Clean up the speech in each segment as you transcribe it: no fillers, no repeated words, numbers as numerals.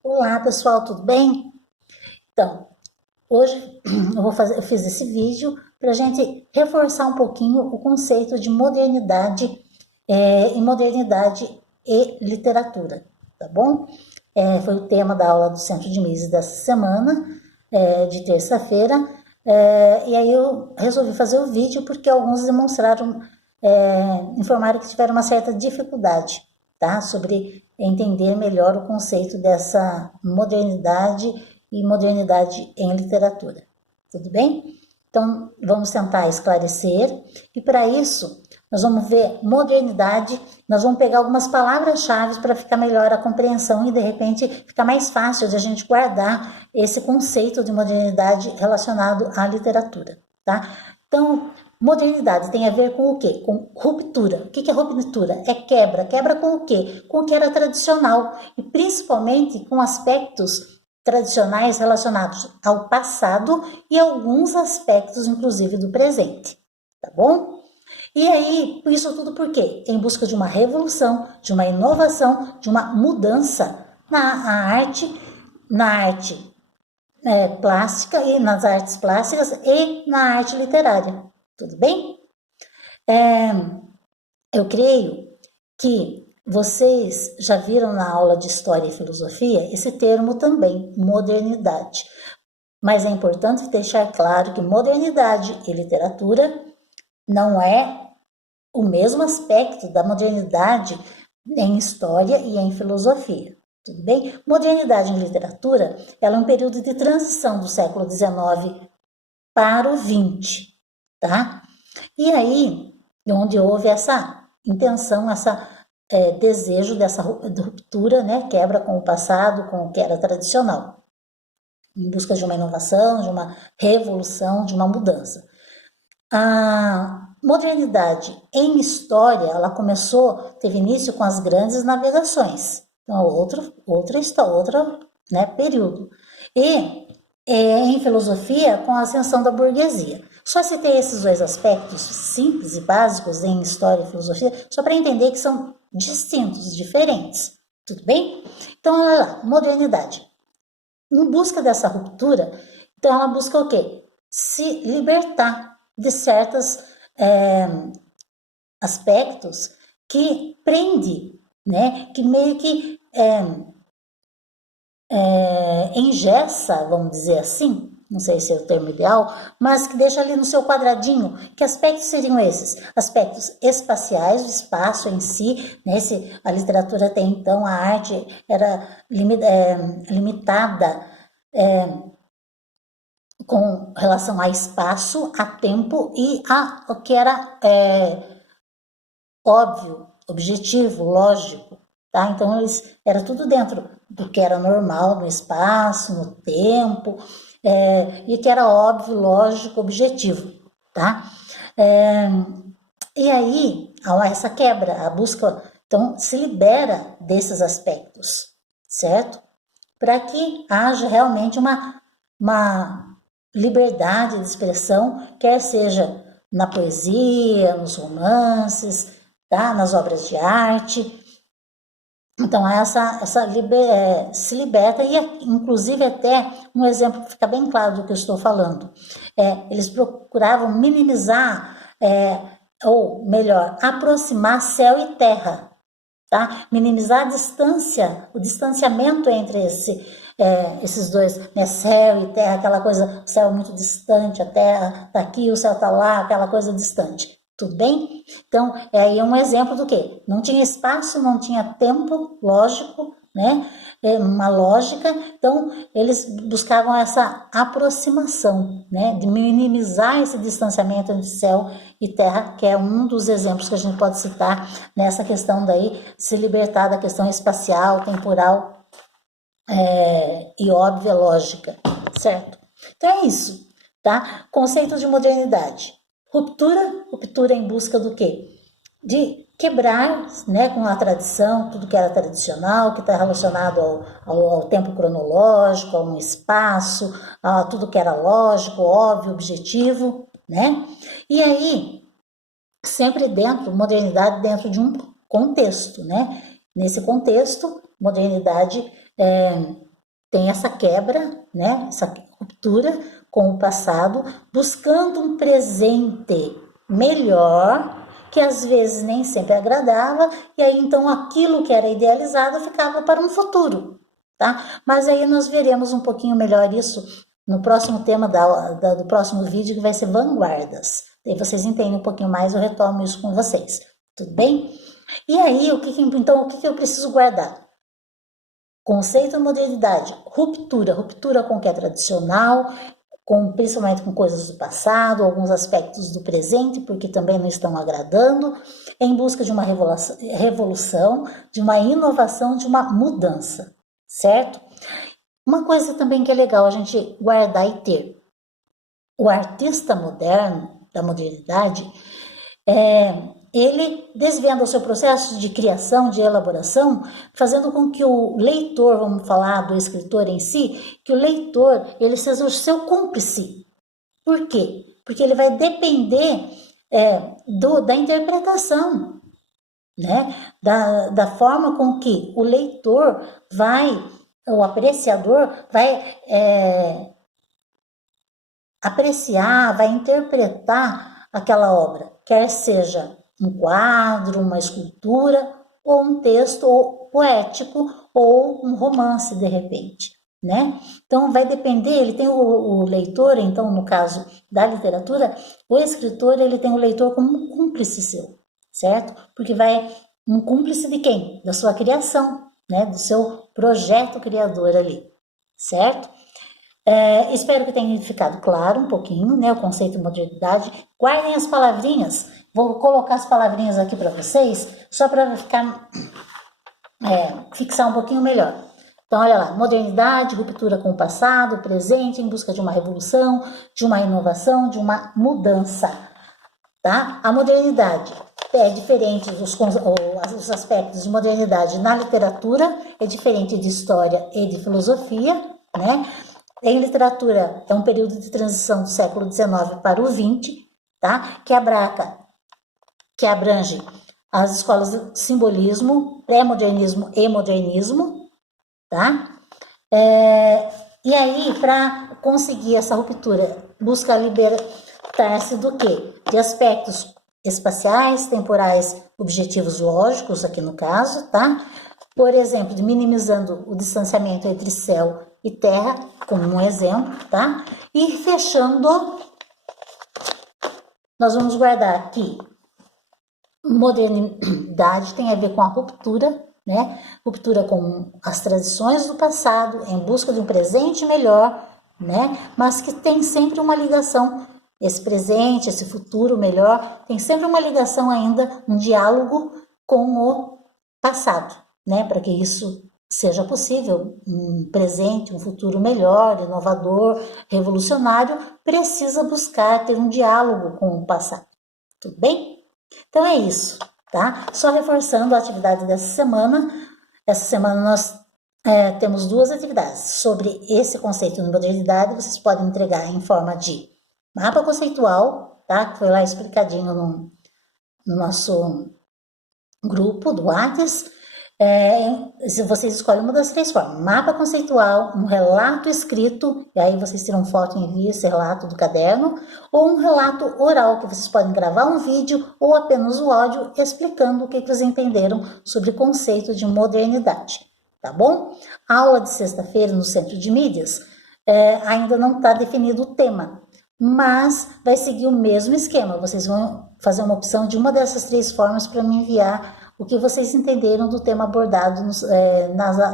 Olá pessoal, tudo bem? Então, hoje eu fiz esse vídeo para a gente reforçar um pouquinho o conceito de modernidade e modernidade e literatura, tá bom? Foi o tema da aula do Centro de Mises dessa semana, de terça-feira, e aí eu resolvi fazer o vídeo porque alguns demonstraram, informaram que tiveram uma certa dificuldade, tá? Sobre entender melhor o conceito dessa modernidade e modernidade em literatura. Tudo bem? Então, vamos tentar esclarecer, e para isso, nós vamos ver modernidade, nós vamos pegar algumas palavras-chave para ficar melhor a compreensão e, de repente, ficar mais fácil de a gente guardar esse conceito de modernidade relacionado à literatura, tá? Então, modernidade tem a ver com o quê? Com ruptura. O que é ruptura? É quebra. Quebra com o quê? Com o que era tradicional e principalmente com aspectos tradicionais relacionados ao passado e alguns aspectos, inclusive, do presente. Tá bom? E aí, isso tudo por quê? Em busca de uma revolução, de uma inovação, de uma mudança na arte plástica e nas artes plásticas e na arte literária. Tudo bem? Eu creio que vocês já viram na aula de História e Filosofia esse termo também, modernidade. Mas é importante deixar claro que modernidade e literatura não é o mesmo aspecto da modernidade em história e em filosofia. Tudo bem? Modernidade em literatura, ela é um período de transição do século XIX para o XX, tá? E aí, onde houve essa intenção, essa desejo dessa ruptura, né, quebra com o passado, com o que era tradicional, em busca de uma inovação, de uma revolução, de uma mudança. A modernidade em história, ela teve início com as grandes navegações, então outro né, período. E em filosofia, com a ascensão da burguesia. Só citei esses dois aspectos simples e básicos em história e filosofia, só para entender que são distintos, diferentes. Tudo bem? Então, olha lá, modernidade. Em busca dessa ruptura, então ela busca o quê? Se libertar de certos aspectos que prende, né? Que meio que engessa, vamos dizer assim, não sei se é o termo ideal, mas que deixa ali no seu quadradinho. Que aspectos seriam esses? Aspectos espaciais, o espaço em si, né? A literatura até então, a arte era limitada com relação a espaço, a tempo e a o que era óbvio, objetivo, lógico, tá? Então era tudo dentro do que era normal, no espaço, no tempo, e que era óbvio, lógico, objetivo, tá? E aí, essa quebra, a busca, então se libera desses aspectos, certo? Para que haja realmente uma liberdade de expressão, quer seja na poesia, nos romances, tá? Nas obras de arte. Então, se liberta, e inclusive até um exemplo que fica bem claro do que eu estou falando. Eles procuravam minimizar, ou melhor, aproximar céu e terra, tá? Minimizar a distância, o distanciamento entre esses dois, né? Céu e terra, aquela coisa, o céu muito distante, a terra está aqui, o céu está lá, aquela coisa distante. Tudo bem? Então, aí é um exemplo do quê? Não tinha espaço, não tinha tempo, lógico, né? Uma lógica, então eles buscavam essa aproximação, né? De minimizar esse distanciamento entre céu e terra, que é um dos exemplos que a gente pode citar nessa questão daí, se libertar da questão espacial, temporal e óbvia lógica, certo? Então é isso, tá? Conceitos de modernidade. Ruptura em busca do quê? De quebrar, né, com a tradição, tudo que era tradicional, que está relacionado ao tempo cronológico, a um espaço, a tudo que era lógico, óbvio, objetivo, né? E aí, sempre modernidade dentro de um contexto, né? Nesse contexto, modernidade tem essa quebra, né? Essa ruptura com o passado, buscando um presente melhor, que às vezes nem sempre agradava, e aí então aquilo que era idealizado ficava para um futuro, tá? Mas aí nós veremos um pouquinho melhor isso no próximo tema do próximo vídeo, que vai ser vanguardas. Aí vocês entendem um pouquinho mais, eu retomo isso com vocês, tudo bem? E aí, então, o que eu preciso guardar? Conceito de modernidade, ruptura com o que é tradicional, principalmente com coisas do passado, alguns aspectos do presente, porque também não estão agradando, em busca de uma revolução, de uma inovação, de uma mudança, certo? Uma coisa também que é legal a gente guardar e ter. O artista moderno, da modernidade, ele desvenda o seu processo de criação, de elaboração, fazendo com que o leitor, vamos falar do escritor em si, que o leitor ele seja o seu cúmplice. Por quê? Porque ele vai depender da interpretação, né? Da forma com que o leitor o apreciador vai apreciar, vai interpretar aquela obra, quer seja um quadro, uma escultura, ou um texto poético, ou um romance, de repente, né? Então, vai depender, ele tem o leitor, então, no caso da literatura, o escritor, ele tem o leitor como um cúmplice seu, certo? Porque um cúmplice de quem? Da sua criação, né? Do seu projeto criador ali, certo? Espero que tenha ficado claro um pouquinho, né, o conceito de modernidade. Guardem as palavrinhas, vou colocar as palavrinhas aqui para vocês, só para fixar um pouquinho melhor. Então, olha lá, modernidade, ruptura com o passado, presente, em busca de uma revolução, de uma inovação, de uma mudança, tá? A modernidade é diferente, os aspectos de modernidade na literatura é diferente de história e de filosofia, né? Em literatura, é um período de transição do século XIX para o XX, tá? Que abrange as escolas de simbolismo, pré-modernismo e modernismo, tá? E aí, para conseguir essa ruptura, busca libertar-se do quê? De aspectos espaciais, temporais, objetivos lógicos, aqui no caso, tá? Por exemplo, minimizando o distanciamento entre céu e terra, como um exemplo, tá? E fechando, nós vamos guardar aqui, modernidade tem a ver com a ruptura, né? Ruptura com as tradições do passado, em busca de um presente melhor, né? Mas que tem sempre uma ligação, esse presente, esse futuro melhor, tem sempre uma ligação ainda, um diálogo com o passado, né? Para que isso seja possível, um presente, um futuro melhor, inovador, revolucionário, precisa buscar ter um diálogo com o passado. Tudo bem? Então é isso, tá? Só reforçando a atividade dessa semana. Essa semana nós temos 2 atividades sobre esse conceito de modernidade. Vocês podem entregar em forma de mapa conceitual, tá? Que foi lá explicadinho no nosso grupo do WhatsApp. Se vocês escolhem uma das 3 formas, mapa conceitual, um relato escrito, e aí vocês tiram foto e enviam esse relato do caderno, ou um relato oral, que vocês podem gravar um vídeo ou apenas o áudio explicando o que vocês entenderam sobre o conceito de modernidade, tá bom? A aula de sexta-feira no Centro de Mídias ainda não está definido o tema, mas vai seguir o mesmo esquema, vocês vão fazer uma opção de uma dessas 3 formas para me enviar o que vocês entenderam do tema abordado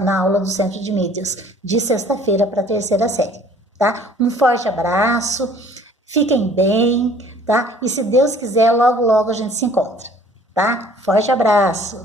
na aula do Centro de Mídias, de sexta-feira para a 3ª série, tá? Um forte abraço, fiquem bem, tá? E se Deus quiser, logo, logo a gente se encontra, tá? Forte abraço!